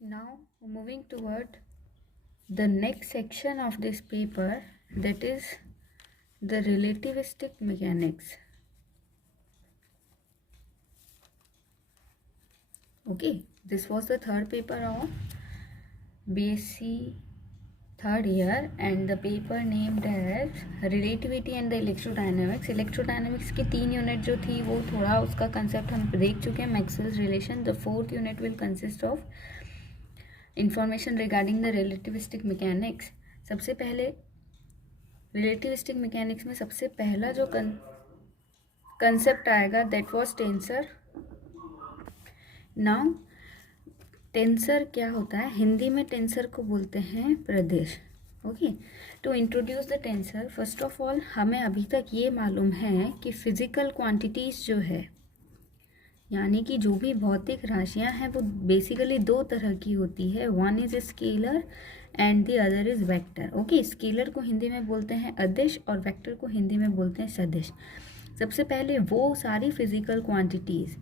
Now moving toward the next section of this paper, that is the relativistic mechanics. Okay, this was the third paper of BSc third year and the paper named as relativity and the electrodynamics. Electrodynamics की 3 unit जो थी वो थोड़ा उसका concept हम देख चुके हैं, Maxwell's relation. The fourth unit will consist of information regarding the relativistic mechanics. सबसे पहले रिलेटिविस्टिक मैकेनिक्स में सबसे पहला जो कंसेप्ट आएगा that was tensor. Now tensor क्या होता है? हिंदी में टेंसर को बोलते हैं प्रदेश. Okay, to introduce the tensor, first of all हमें अभी तक ये मालूम है कि फिजिकल क्वांटिटीज़ जो है, यानी कि जो भी भौतिक राशियां हैं वो बेसिकली दो तरह की होती है. One is scalar and the other is vector. Okay, scalar को हिंदी में बोलते हैं अदिश और वेक्टर को हिंदी में बोलते हैं सदिश. सबसे पहले वो सारी फिजिकल क्वांटिटीज़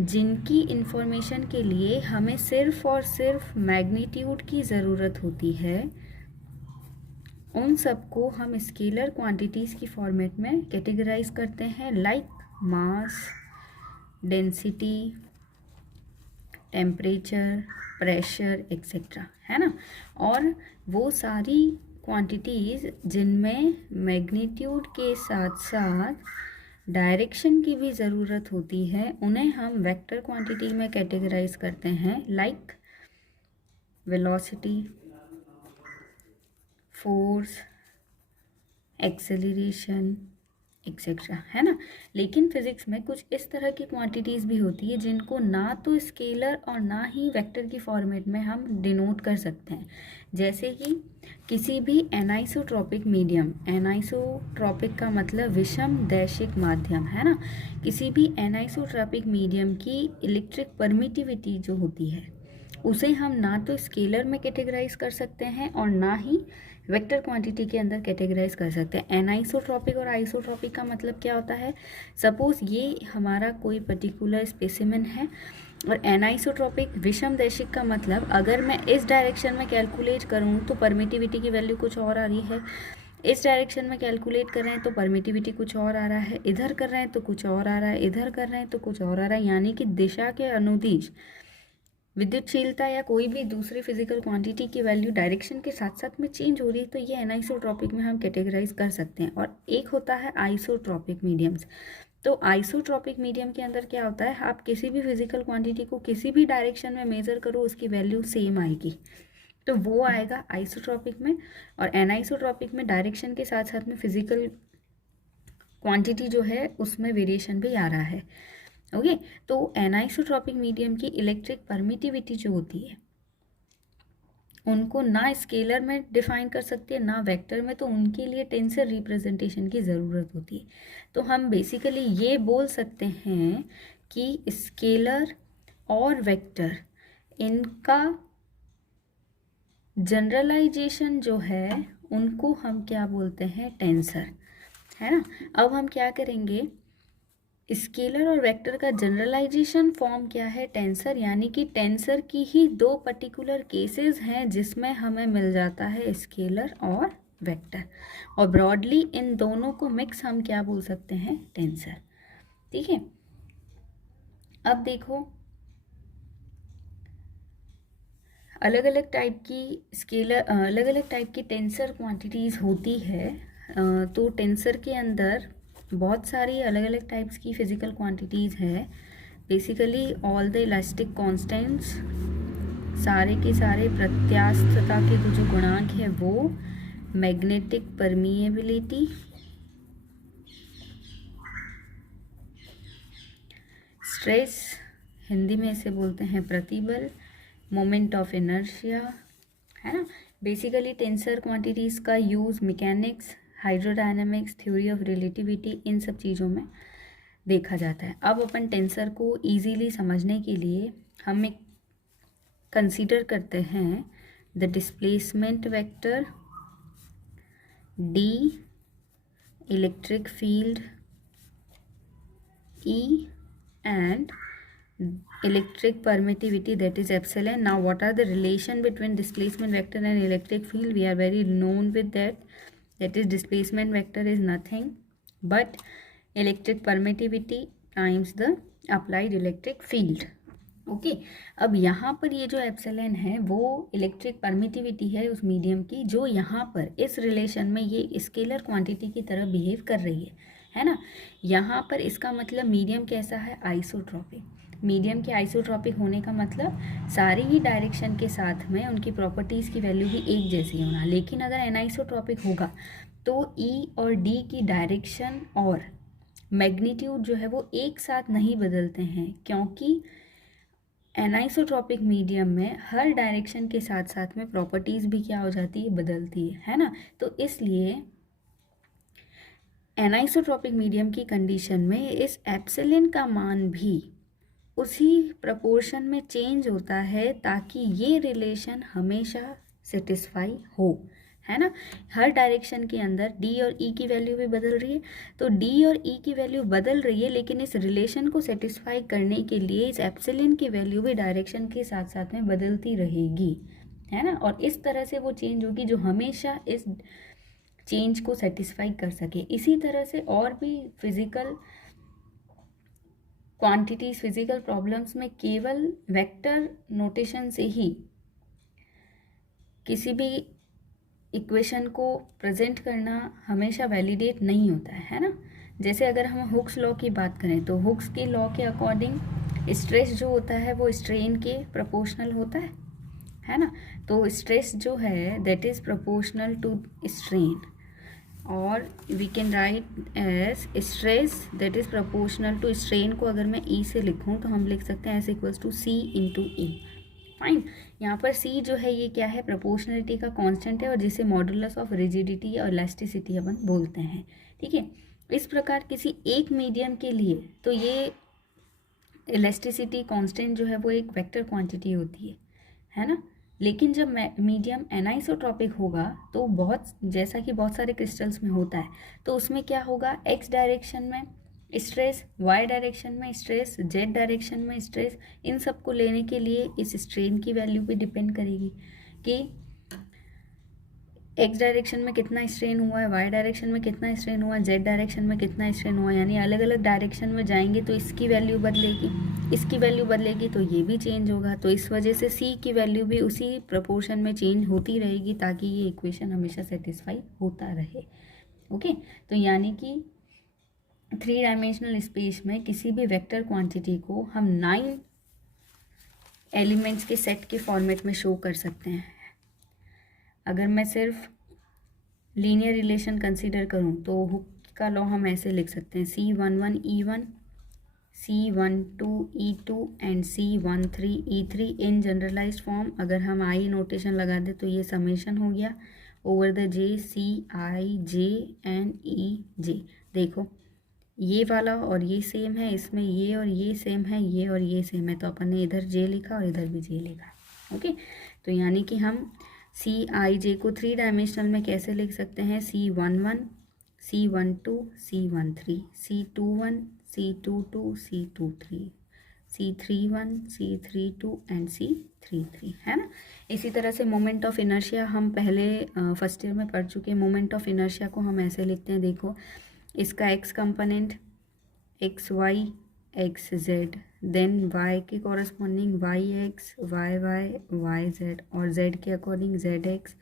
जिनकी इंफॉर्मेशन के लिए हमें सिर्फ और सिर्फ मैग्नीट्यूड की ज़रूरत होती है, उन सबको हम स्केलर क्वांटिटीज़ की फॉर्मेट में कैटेगराइज करते हैं, like mass, density, temperature, pressure etcetera, है ना. और वो सारी क्वांटिटीज़ जिनमें मैग्नीट्यूड के साथ साथ डायरेक्शन की भी ज़रूरत होती है, उन्हें हम वेक्टर क्वांटिटी में कैटेगराइज करते हैं, like velocity, force, acceleration etcetera, है ना. लेकिन फिजिक्स में कुछ इस तरह की क्वांटिटीज़ भी होती है जिनको ना तो स्केलर और ना ही वेक्टर की फॉर्मेट में हम डिनोट कर सकते हैं. जैसे कि किसी भी एनाइसोट्रॉपिक मीडियम, एनाइसोट्रॉपिक का मतलब विषम दैशिक माध्यम, है ना. किसी भी एनाइसोट्रॉपिक मीडियम की इलेक्ट्रिक परमिटिविटी जो होती है उसे हम ना तो स्केलर में कैटेगराइज कर सकते हैं और ना ही वेक्टर क्वांटिटी के अंदर कैटेगराइज कर सकते हैं. एनाइसोट्रॉपिक और आइसोट्रॉपिक का मतलब क्या होता है? सपोज ये हमारा कोई पर्टिकुलर स्पेसिमेन है और एनाइसोट्रॉपिक विषम दैशिक का मतलब अगर मैं इस डायरेक्शन में कैलकुलेट करूँ तो परमिटिविटी की वैल्यू कुछ और आ रही है, इस डायरेक्शन में कैलकुलेट कर रहे हैं तो परमिटिविटी कुछ और आ रहा है, इधर कर रहे हैं तो कुछ और आ रहा है, इधर कर रहे हैं तो कुछ और आ रहा है. यानी कि दिशा के अनुदिश विद्युतशीलता या कोई भी दूसरी फिजिकल क्वांटिटी की वैल्यू डायरेक्शन के साथ साथ में चेंज हो रही है, तो ये एनाइसोट्रॉपिक में हम कैटेगराइज कर सकते हैं. और एक होता है आइसोट्रॉपिक मीडियम्स. तो आइसोट्रॉपिक मीडियम के अंदर क्या होता है, आप किसी भी फिजिकल क्वांटिटी को किसी भी डायरेक्शन में मेजर करो उसकी वैल्यू सेम आएगी, तो वो आएगा आइसोट्रॉपिक में. और एनाइसोट्रॉपिक में डायरेक्शन के साथ साथ में फिजिकल क्वांटिटी जो है उसमें वेरिएशन भी आ रहा है. ओके, तो एनाइसोट्रॉपिक मीडियम की इलेक्ट्रिक परमिटिविटी जो होती है उनको ना स्केलर में डिफाइन कर सकते हैं ना वेक्टर में, तो उनके लिए टेंसर रिप्रेजेंटेशन की ज़रूरत होती है. तो हम बेसिकली ये बोल सकते हैं कि स्केलर और वेक्टर इनका जनरलाइजेशन जो है उनको हम क्या बोलते हैं? टेंसर, है ना. अब हम क्या करेंगे, स्केलर और वेक्टर का जनरलाइजेशन फॉर्म क्या है? टेंसर. यानी कि टेंसर की ही दो पर्टिकुलर केसेस हैं जिसमें हमें मिल जाता है स्केलर और वेक्टर, और ब्रॉडली इन दोनों को मिक्स हम क्या बोल सकते हैं? टेंसर. ठीक है. अब देखो, अलग अलग टाइप की स्केलर, अलग अलग टाइप की टेंसर क्वांटिटीज़ होती है. तो टेंसर के अंदर बहुत सारी अलग अलग टाइप्स की फिजिकल क्वांटिटीज़ है. Basically all the elastic constants, सारे के सारे प्रत्यास्थता के जो गुणांक है वो, मैग्नेटिक परमिएबिलिटी, स्ट्रेस, हिंदी में इसे बोलते हैं प्रतिबल, मोमेंट ऑफ इनर्शिया, है ना. बेसिकली टेंसर क्वांटिटीज़ का use mechanics, hydrodynamics, theory of relativity, इन सब चीज़ों में देखा जाता है. अब अपन टेंसर को इजीली समझने के लिए हम एक कंसीडर करते हैं the displacement vector, D electric field, E and electric permittivity, that is epsilon. Now what are the relation between displacement vector and electric field? We are very known with that. That is displacement vector is nothing but electric permittivity times the applied electric field. Okay अब यहाँ पर ये जो epsilon है वो electric permittivity है उस medium की, जो यहाँ पर इस रिलेशन में ये स्केलर क्वांटिटी की तरह बिहेव कर रही है ना। यहाँ पर इसका मतलब मीडियम कैसा है, आइसोट्रॉपिक। मीडियम के आइसोट्रॉपिक होने का मतलब सारी ही डायरेक्शन के साथ में उनकी प्रॉपर्टीज़ की वैल्यू भी एक जैसी होना। लेकिन अगर एनाइसोट्रॉपिक होगा तो ई और डी की डायरेक्शन और मैग्नीट्यूड जो है वो एक साथ नहीं बदलते हैं, क्योंकि एनाइसोट्रॉपिक मीडियम में हर डायरेक्शन के साथ साथ में प्रॉपर्टीज़ भी क्या हो जाती है, बदलती है ना। तो इसलिए एनाइसोट्रॉपिक मीडियम की कंडीशन में इस एप्सिलॉन का मान भी उसी प्रोपोर्शन में चेंज होता है ताकि ये रिलेशन हमेशा सेटिस्फाई हो, है ना। हर डायरेक्शन के अंदर डी और ई की वैल्यू भी बदल रही है, तो डी और ई की वैल्यू बदल रही है, लेकिन इस रिलेशन को सेटिस्फाई करने के लिए इस एप्सिलॉन की वैल्यू भी डायरेक्शन के साथ साथ में बदलती रहेगी, है ना। और इस तरह से वो चेंज होगी जो हमेशा इस चेंज को सेटिस्फाई कर सके। इसी तरह से और भी फिजिकल क्वांटिटीज, फिजिकल प्रॉब्लम्स में केवल वेक्टर नोटेशन से ही किसी भी इक्वेशन को प्रेजेंट करना हमेशा वैलिडेट नहीं होता है ना। जैसे अगर हम हुक्स लॉ की बात करें तो हुक्स के लॉ के अकॉर्डिंग स्ट्रेस जो होता है वो स्ट्रेन के प्रोपोर्शनल होता है ना। तो स्ट्रेस जो है that is proportional to strain, और we can write as stress that is proportional to strain को अगर मैं ई से लिखूं तो हम लिख सकते हैं S equals to C into E. Fine, यहाँ पर सी जो है ये क्या है, प्रोपोर्शनलिटी का कांस्टेंट है और जिसे मॉडुलस ऑफ रिजिडिटी और इलास्टिसिटी अपन बोलते हैं, ठीक है। इस प्रकार किसी एक मीडियम के लिए तो ये इलास्टिसिटी कांस्टेंट जो है वो एक वेक्टर क्वांटिटी होती है ना। लेकिन जब मीडियम एनाइसोट्रॉपिक होगा तो बहुत, जैसा कि बहुत सारे क्रिस्टल्स में होता है, तो उसमें क्या होगा, एक्स डायरेक्शन में स्ट्रेस, वाई डायरेक्शन में स्ट्रेस, जेड डायरेक्शन में स्ट्रेस, इन सब को लेने के लिए इस स्ट्रेन की वैल्यू भी डिपेंड करेगी कि एक्स डायरेक्शन में कितना स्ट्रेन हुआ है, वाई डायरेक्शन में कितना स्ट्रेन हुआ है, जेड डायरेक्शन में कितना स्ट्रेन हुआ है। यानी अलग अलग डायरेक्शन में जाएंगे तो इसकी वैल्यू बदलेगी, इसकी वैल्यू बदलेगी तो ये भी चेंज होगा। तो इस वजह से सी की वैल्यू भी उसी प्रोपोर्शन में चेंज होती रहेगी ताकि ये इक्वेशन हमेशा सेटिस्फाई होता रहे। ओके, तो यानी कि 3 डायमेंशनल स्पेस में किसी भी वेक्टर क्वांटिटी को हम 9 एलिमेंट्स के सेट के फॉर्मेट में शो कर सकते हैं। अगर मैं सिर्फ लीनियर रिलेशन कंसीडर करूं तो हुक का लॉ हम ऐसे लिख सकते हैं, C11 E1, C12 E2 and C13 E3 in generalised form. अगर हम आई नोटेशन लगा दें तो ये समेशन हो गया over the J, CI J and EJ। देखो ये वाला और ये सेम है, इसमें ये और ये सेम है, ये और ये सेम है, तो अपन ने इधर जे लिखा और इधर भी जे लिखा। ओके, तो यानी कि हम CI J को 3 डायमेंशनल में कैसे लिख सकते हैं, C11, C12, C13, C21, C22, C23, C31, C32 and C33, है ना। इसी तरह से मोमेंट ऑफ इनर्शिया हम पहले फर्स्ट ईयर में पढ़ चुके हैं। मोमेंट ऑफ इनर्शिया को हम ऐसे लिखते हैं, देखो इसका x component x y x z, then y के corresponding y x y y y z, और जेड के according z x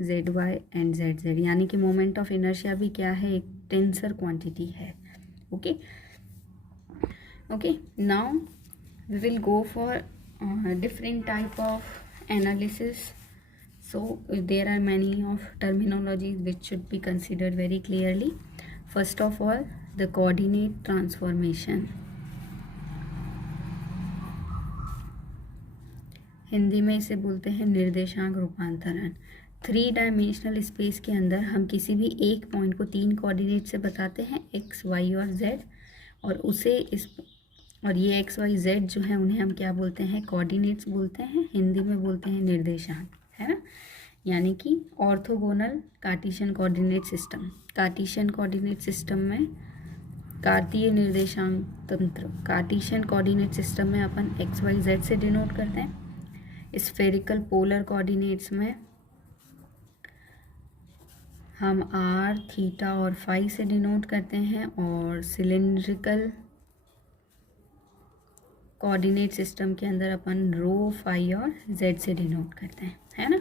z y and z z. यानी कि मोमेंट ऑफ इनर्शिया भी क्या है, एक टेंसर क्वांटिटी है। Okay okay, now we will go for different type of analysis. So there are many of terminologies which should be considered very clearly. First of all, the coordinate transformation. Hindi में इसे बोलते हैं निर्देशांक रूपांतरण। 3 dimensional space के अंदर हम किसी भी एक पॉइंट को 3 कोऑर्डिनेट से बताते हैं, एक्स वाई और जेड, और उसे और ये एक्स वाई जेड जो है उन्हें हम क्या बोलते हैं, कोऑर्डिनेट्स बोलते हैं, हिंदी में बोलते हैं निर्देशांक, है ना। यानी कि orthogonal Cartesian coordinate system. Cartesian coordinate system में कार्तीय निर्देशांक तंत्र, कार्टेशियन कोऑर्डिनेट सिस्टम में अपन XYZ से डिनोट करते हैं। स्फेरिकल पोलर कोऑर्डिनेट्स में हम r, थीटा और फाई से डिनोट करते हैं, और सिलिंड्रिकल कोऑर्डिनेट सिस्टम के अंदर अपन रो, फाई और z से डिनोट करते हैं, है ना।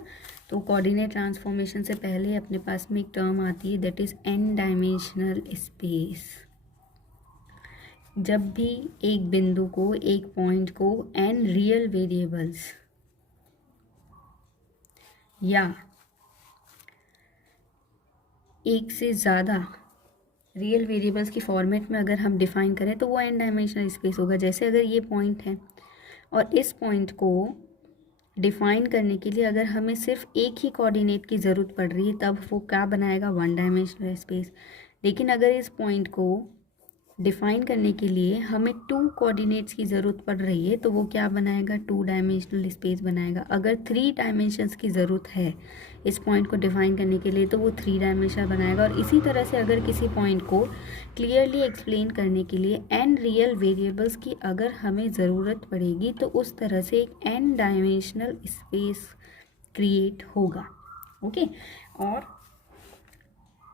तो कोऑर्डिनेट ट्रांसफॉर्मेशन से पहले अपने पास में एक टर्म आती है that is n dimensional space. जब भी एक बिंदु को, एक पॉइंट को n रियल वेरिएबल्स या एक से ज़्यादा रियल वेरिएबल्स की फॉर्मेट में अगर हम डिफाइन करें तो वो n डायमेंशनल स्पेस होगा। जैसे अगर ये पॉइंट है और इस पॉइंट को डिफाइन करने के लिए अगर हमें सिर्फ एक ही कोऑर्डिनेट की ज़रूरत पड़ रही है तब वो क्या बनाएगा, 1 डायमेंशनल स्पेस। लेकिन अगर इस पॉइंट को डिफाइन करने के लिए हमें 2 कोऑर्डिनेट्स की ज़रूरत पड़ रही है तो वो क्या बनाएगा, 2 डायमेंशनल स्पेस बनाएगा। अगर 3 डायमेंशंस की ज़रूरत है इस पॉइंट को डिफाइन करने के लिए तो वो 3 डायमेंशन बनाएगा। और इसी तरह से अगर किसी पॉइंट को क्लियरली एक्सप्लेन करने के लिए n रियल वेरिएबल्स की अगर हमें ज़रूरत पड़ेगी तो उस तरह से एक n डायमेंशनल स्पेस क्रिएट होगा। ओके, और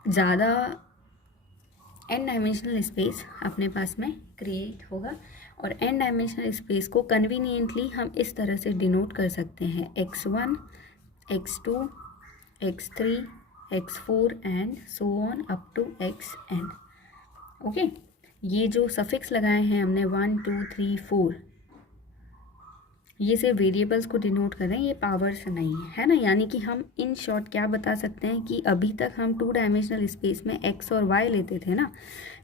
ज़्यादा n डायमेंशनल स्पेस अपने पास में क्रिएट होगा। और n डायमेंशनल स्पेस को कन्वीनियंटली हम इस तरह से डिनोट कर सकते हैं x1, x2, x3, x4 and so on up to xn। Okay, ये जो सफिक्स लगाए हैं हमने 1, 2, 3, 4, ये सिर्फ वेरिएबल्स को डिनोट कर रहे हैं, ये पावर्स नहीं है ना। यानी कि हम इन शॉर्ट क्या बता सकते हैं कि अभी तक हम 2 डायमेंशनल स्पेस में x और y लेते थे ना,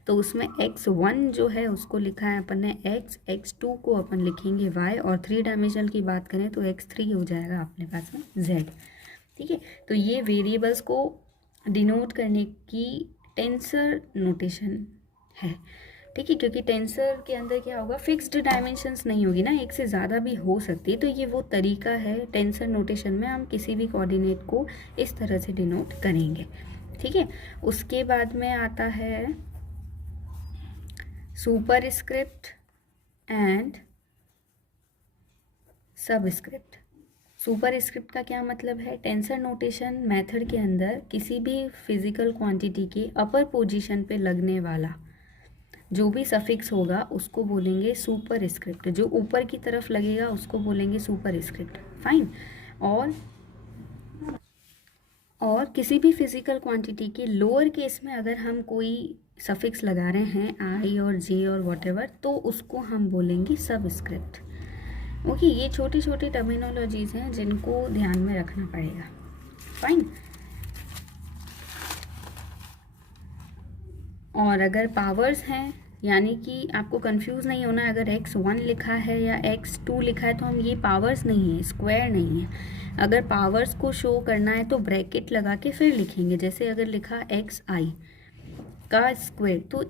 तो उसमें x1 जो है उसको लिखा है अपन ने x, x2 को अपन लिखेंगे y, और 3 डायमेंशनल की बात करें तो x3 हो जाएगा अपने पास में z। ठीक है, तो ये वेरिएबल्स को डिनोट करने की टेंसर नोटेशन है। ठीक है, क्योंकि टेंसर के अंदर क्या होगा, फिक्स्ड डायमेंशंस नहीं होगी ना, एक से ज़्यादा भी हो सकती है। तो ये वो तरीका है टेंसर नोटेशन में हम किसी भी कोऑर्डिनेट को इस तरह से डिनोट करेंगे। ठीक है, उसके बाद में आता है सुपरस्क्रिप्ट एंड सबस्क्रिप्ट। सुपरस्क्रिप्ट का क्या मतलब है, टेंसर नोटेशन मेथड के अंदर किसी भी फिजिकल क्वांटिटी के अपर पोजीशन पे लगने वाला जो भी सफिक्स होगा उसको बोलेंगे सुपरस्क्रिप्ट, जो ऊपर की तरफ लगेगा उसको बोलेंगे सुपरस्क्रिप्ट। फाइन। और किसी भी फिजिकल क्वांटिटी के लोअर केस में अगर हम कोई सफिक्स लगा रहे हैं आई और जे और व्हाटएवर, तो उसको हम बोलेंगे सबस्क्रिप्ट। ओके, ये छोटी छोटी टर्मिनोलॉजीज हैं जिनको ध्यान में रखना पड़ेगा। फाइन। और अगर पावर्स हैं, यानी कि आपको कंफ्यूज नहीं होना है, अगर x1 लिखा है या x2 लिखा है तो हम ये पावर्स नहीं है, स्क्वायर नहीं है। अगर पावर्स को शो करना है तो ब्रैकेट लगा के फिर लिखेंगे। जैसे अगर लिखा xi का स्क्वायर, तो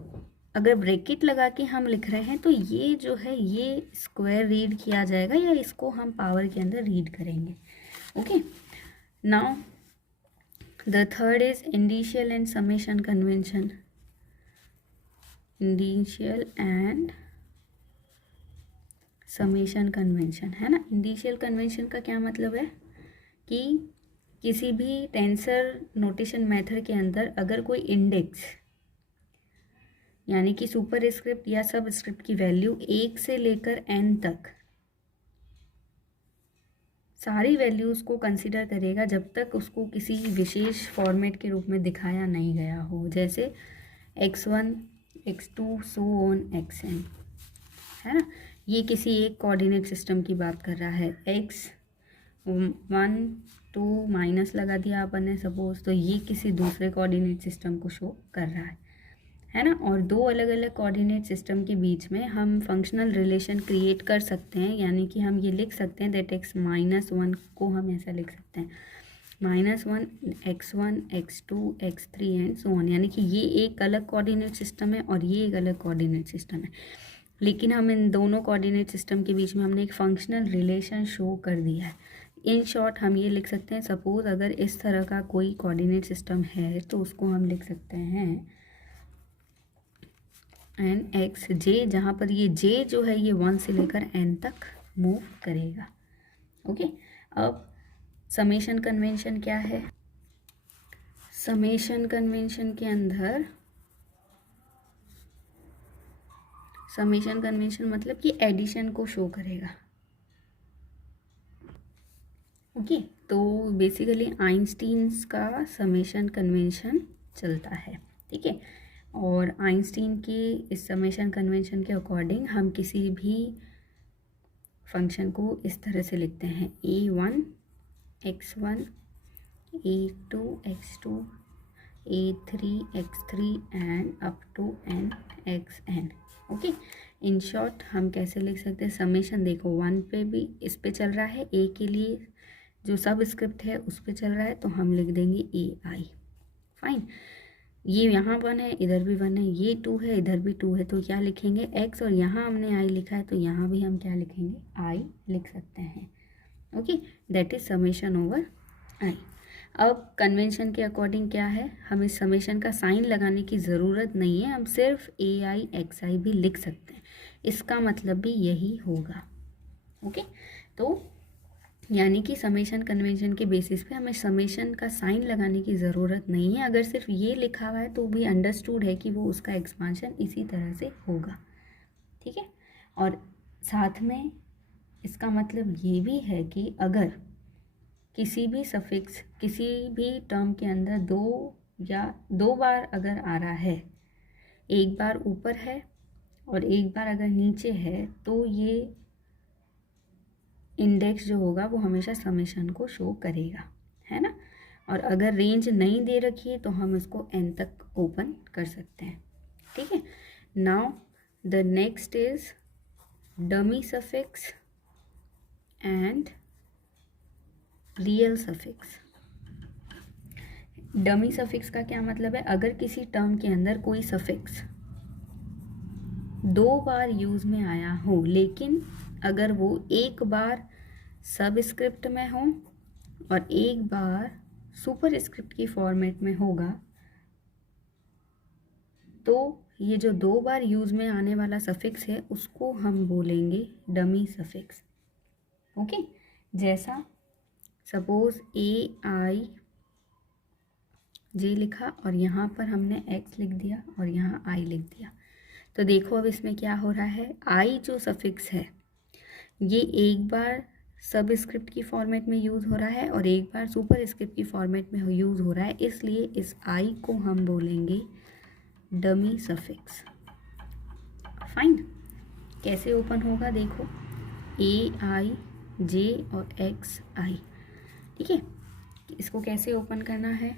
अगर ब्रैकेट लगा के हम लिख रहे हैं तो ये जो है ये स्क्वायर रीड किया जाएगा या इसको हम पावर के अंदर रीड करेंगे। Okay, now the third is indicial and summation convention. Indicial and summation convention, है ना। इंडिशियल कन्वेंशन का क्या मतलब है कि किसी भी टेंसर नोटेशन मेथड के अंदर अगर कोई इंडेक्स यानी कि सुपरस्क्रिप्ट या सबस्क्रिप्ट की वैल्यू 1 से लेकर n तक सारी वैल्यूज़ को कंसिडर करेगा जब तक उसको किसी विशेष फॉर्मेट के रूप में दिखाया नहीं गया हो। जैसे x1, x2 so on xn, है ना। ये किसी एक कोऑर्डिनेट सिस्टम की बात कर रहा है। x1, 2 माइनस लगा दिया अपन ने सपोज, तो ये किसी दूसरे कोऑर्डिनेट सिस्टम को शो कर रहा है ना। और दो अलग अलग कोऑर्डिनेट सिस्टम के बीच में हम फंक्शनल रिलेशन क्रिएट कर सकते हैं, यानी कि हम ये लिख सकते हैं दैट x-1 को हम ऐसा लिख सकते हैं -1 x1 x2 x3 and so on, यानी कि ये एक अलग कोऑर्डिनेट सिस्टम है और ये एक अलग कोऑर्डिनेट सिस्टम है, लेकिन हम इन दोनों कोऑर्डिनेट सिस्टम के बीच में हमने एक फंक्शनल रिलेशन शो कर दिया है। इन शॉर्ट हम ये लिख सकते हैं, सपोज अगर इस तरह का कोई कोऑर्डिनेट सिस्टम है तो उसको हम लिख सकते हैं एन एक्स जे, जहाँ पर ये जे जो है ये 1 से लेकर n तक मूव करेगा। ओके, अब समेशन कन्वेंशन क्या है? समेशन कन्वेंशन के अंदर समेशन कन्वेंशन मतलब कि एडिशन को शो करेगा। ओके, तो बेसिकली आइंस्टीन्स का समेशन कन्वेंशन चलता है, ठीक है। और आइंस्टीन के इस समेशन कन्वेंशन के अकॉर्डिंग हम किसी भी फंक्शन को इस तरह से लिखते हैं a1 x1 a2 x2 a3 x3 and up to n xn। Okay, in short हम कैसे लिख सकते हैं समेशन? देखो 1 पे भी इस पे चल रहा है, a के लिए जो सब स्क्रिप्ट है उस पे चल रहा है, तो हम लिख देंगे ai। फाइन, ये यहाँ 1 है, इधर भी 1 है, ये 2 है, इधर भी 2 है, तो क्या लिखेंगे x, और यहाँ हमने i लिखा है तो यहाँ भी हम क्या लिखेंगे i लिख सकते हैं। Okay, that is summation over i। अब कन्वेंशन के अकॉर्डिंग क्या है, हमें समेशन का साइन लगाने की ज़रूरत नहीं है, हम सिर्फ ai xi भी लिख सकते हैं, इसका मतलब भी यही होगा। ओके, तो यानी कि समेशन कन्वेंशन के बेसिस पे हमें समेशन का साइन लगाने की ज़रूरत नहीं है, अगर सिर्फ ये लिखा हुआ है तो भी अंडरस्टूड है कि वो उसका एक्सपांशन इसी तरह से होगा, ठीक है। और साथ में इसका मतलब ये भी है कि अगर किसी भी सफिक्स किसी भी टर्म के अंदर दो बार अगर आ रहा है, एक बार ऊपर है और एक बार अगर नीचे है, तो ये इंडेक्स जो होगा वो हमेशा समेशन को शो करेगा, है ना। और अगर रेंज नहीं दे रखी है तो हम इसको n तक ओपन कर सकते हैं, ठीक है। Now the next is dummy suffix and real suffix. Dummy suffix का क्या मतलब है? अगर किसी टर्म के अंदर कोई सफिक्स 2 बार यूज में आया हो, लेकिन अगर वो एक बार सब स्क्रिप्ट में हो और एक बार सुपर स्क्रिप्ट की फॉर्मेट में होगा, तो ये जो 2 बार यूज में आने वाला सफिक्स है उसको हम बोलेंगे डमी सफिक्स। ओके, जैसा सपोज ai जे लिखा और यहाँ पर हमने x लिख दिया और यहाँ i लिख दिया, तो देखो अब इसमें क्या हो रहा है, i जो सफिक्स है ये एक बार सब स्क्रिप्ट की फॉर्मेट में यूज़ हो रहा है और एक बार सुपर स्क्रिप्ट की फॉर्मेट में यूज़ हो रहा है, इसलिए इस i को हम बोलेंगे डमी सफिक्स। फाइन, कैसे ओपन होगा देखो, ai j और xi, ठीक है। इसको कैसे ओपन करना है,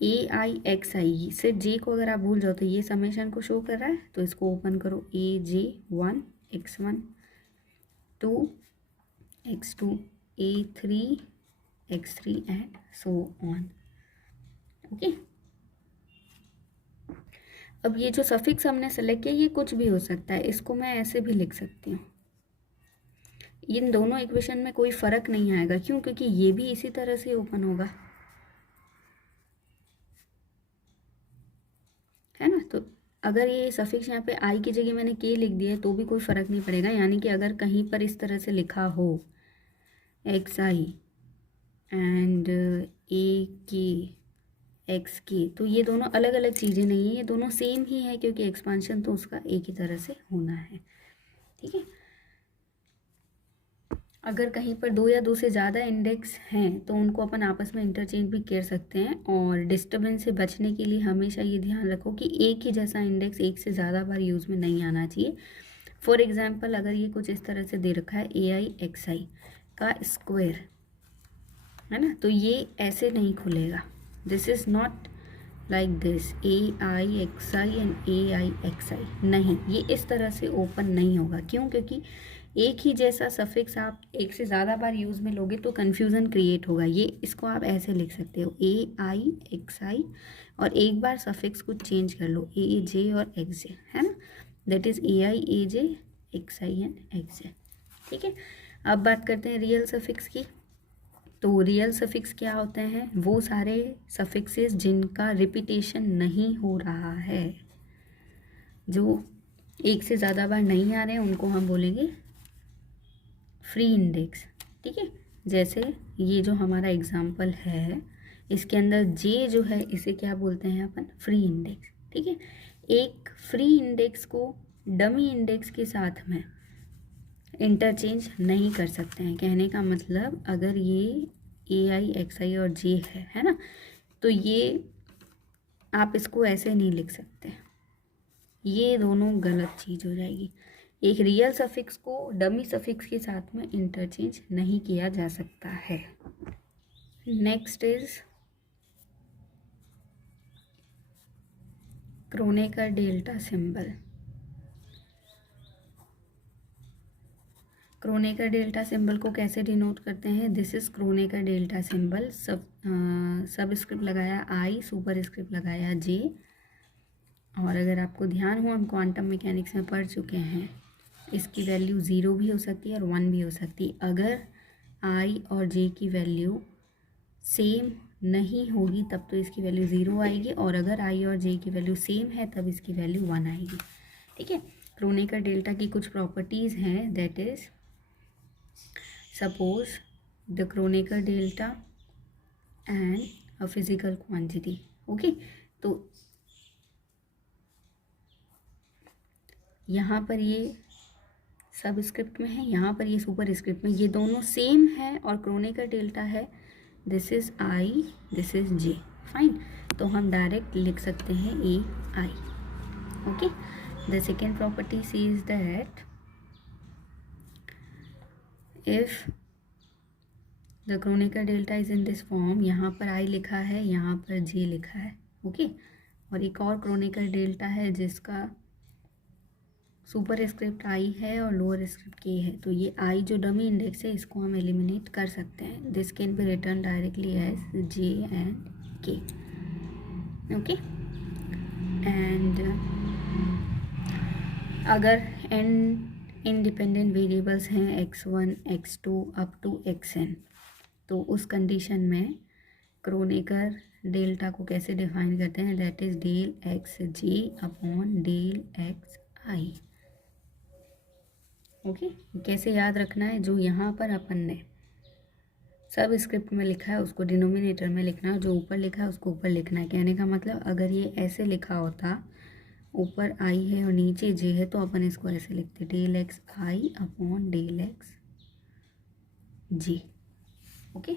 ai xi से j को अगर आप भूल जाओ तो ये समेशन को शो कर रहा है, तो इसको ओपन करो aj 1 x1 2 x2 a3 x3 and so on. Okay, अब ये जो सफिक्स हमने सेलेक्ट किया ये कुछ भी हो सकता है, इसको मैं ऐसे भी लिख सकती हूँ, इन दोनों इक्वेशन में कोई फ़र्क नहीं आएगा। क्यों? क्योंकि ये भी इसी तरह से ओपन होगा, है ना। तो अगर ये सफिक्स यहाँ पे आई की जगह मैंने के लिख दिया है तो भी कोई फ़र्क नहीं पड़ेगा, यानी कि अगर कहीं पर इस तरह से लिखा हो एक्स आई एंड ए के एक्स के, तो ये दोनों अलग अलग चीज़ें नहीं है, ये दोनों सेम ही है, क्योंकि एक्सपांशन तो उसका एक ही तरह से होना है, ठीक है। अगर कहीं पर 2 या 2 से ज़्यादा इंडेक्स हैं तो उनको अपन आपस में इंटरचेंज भी कर सकते हैं, और डिस्टर्बेंस से बचने के लिए हमेशा ये ध्यान रखो कि एक ही जैसा इंडेक्स एक से ज़्यादा बार यूज़ में नहीं आना चाहिए। फॉर एग्जांपल, अगर ये कुछ इस तरह से दे रखा है ai xi का स्क्वायर, है ना, तो ये ऐसे नहीं खुलेगा, this is not like this ai xi and ai xi, नहीं, ये इस तरह से ओपन नहीं होगा। क्यों? क्योंकि एक ही जैसा सफिक्स आप एक से ज़्यादा बार यूज़ में लोगे तो कन्फ्यूज़न क्रिएट होगा। ये इसको आप ऐसे लिख सकते हो ai xi और एक बार सफिक्स को चेंज कर लो aj और xj, है ना, that is ai aj xi and xj, ठीक है। अब बात करते हैं रियल सफिक्स की। तो रियल सफिक्स क्या होते हैं? वो सारे सफिक्सेस जिनका रिपीटेशन नहीं हो रहा है, जो एक से ज़्यादा बार नहीं आ रहे हैं उनको हम बोलेंगे फ्री इंडेक्स, ठीक है। जैसे ये जो हमारा एग्जाम्पल है, इसके अंदर जे जो है इसे क्या बोलते हैं अपन, फ्री इंडेक्स, ठीक है। एक फ्री इंडेक्स को डमी इंडेक्स के साथ में इंटरचेंज नहीं कर सकते हैं। कहने का मतलब अगर ये ए आई एक्स आई और जे है ना, तो ये आप इसको ऐसे नहीं लिख सकते, ये दोनों गलत चीज़ हो जाएगी। एक रियल सफिक्स को डमी सफिक्स के साथ में इंटरचेंज नहीं किया जा सकता है। Next is Kronecker delta symbol. Kronecker delta symbol को कैसे डिनोट करते हैं, this is Kronecker delta symbol. सब स्क्रिप्ट लगाया आई, सुपर स्क्रिप्ट लगाया जे। और अगर आपको ध्यान हो, हम क्वांटम मैकेनिक्स में पढ़ चुके हैं, इसकी वैल्यू 0 भी हो सकती है और 1 भी हो सकती है। अगर आई और जे की वैल्यू सेम नहीं होगी तब तो इसकी वैल्यू 0 आएगी, और अगर आई और जे की वैल्यू सेम है तब इसकी वैल्यू 1 आएगी, ठीक है। क्रोनेकर डेल्टा की कुछ प्रॉपर्टीज़ हैं, that is suppose the Kronecker delta and a physical quantity, okay. तो यहाँ पर ये सब स्क्रिप्ट में है, यहाँ पर ये सुपर स्क्रिप्ट में, ये दोनों सेम है और क्रोनेकर डेल्टा है, this is i, this is j, fine. तो हम डायरेक्ट लिख सकते हैं a i, okay. The second property says that if the Kronecker delta is in this form, यहाँ पर आई लिखा है, यहाँ पर जे लिखा है, ओके। और एक और क्रोनेकर डेल्टा है जिसका सुपर स्क्रिप्ट आई है और लोअर स्क्रिप्ट के है, तो ये आई जो डमी इंडेक्स है इसको हम एलिमिनेट कर सकते हैं। This can be return directly as j and k, okay. And अगर एन इंडिपेंडेंट वेरिएबल्स हैं x1 x2 up to xn, तो उस कंडीशन में क्रोनेकर डेल्टा को कैसे डिफाइन करते हैं, that is del x j upon del x i, okay. कैसे याद रखना है, जो यहाँ पर अपन ने सब स्क्रिप्ट में लिखा है उसको डिनोमिनेटर में लिखना है, जो ऊपर लिखा है उसको ऊपर लिखना है। कहने का मतलब अगर ये ऐसे लिखा होता, ऊपर आई है और नीचे जे है, तो अपन इसको ऐसे लिखते del x i upon del x j, okay.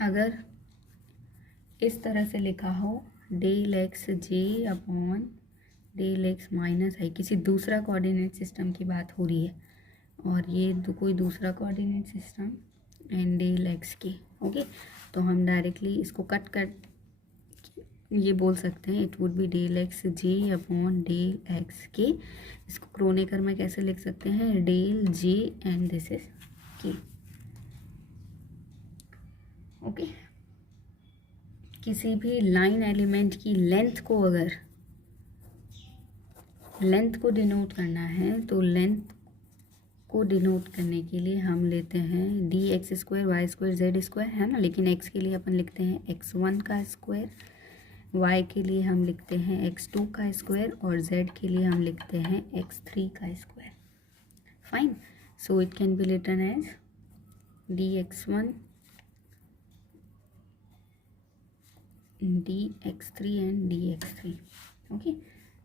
अगर इस तरह से लिखा हो del x j upon del x minus i, किसी दूसरा कोऑर्डिनेट सिस्टम की बात हो रही है और ये कोई दूसरा coordinate system and del x की, ओके, तो हम डायरेक्टली इसको कट कर ये बोल सकते हैं, it would be del x j upon del x k. इसको क्रोनेकर में कैसे लिख सकते हैं, del j and this is k, okay. किसी भी लाइन एलिमेंट की लेंथ को अगर लेंथ को डिनोट करना है तो लेंथ को डिनोट करने के लिए हम लेते हैं d x square y square z square, है ना। लेकिन एक्स के लिए अपन लिखते हैं x1 का स्क्वायर, वाई के लिए हम लिखते हैं x2 का स्क्वायर और जेड के लिए हम लिखते हैं x3 का square, fine. So it can be written as dx1 dx3 and dx3, okay.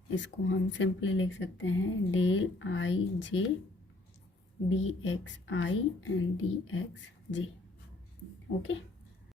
इसको हम सिंपली लिख सकते हैं del i j d x i and d x j, okay.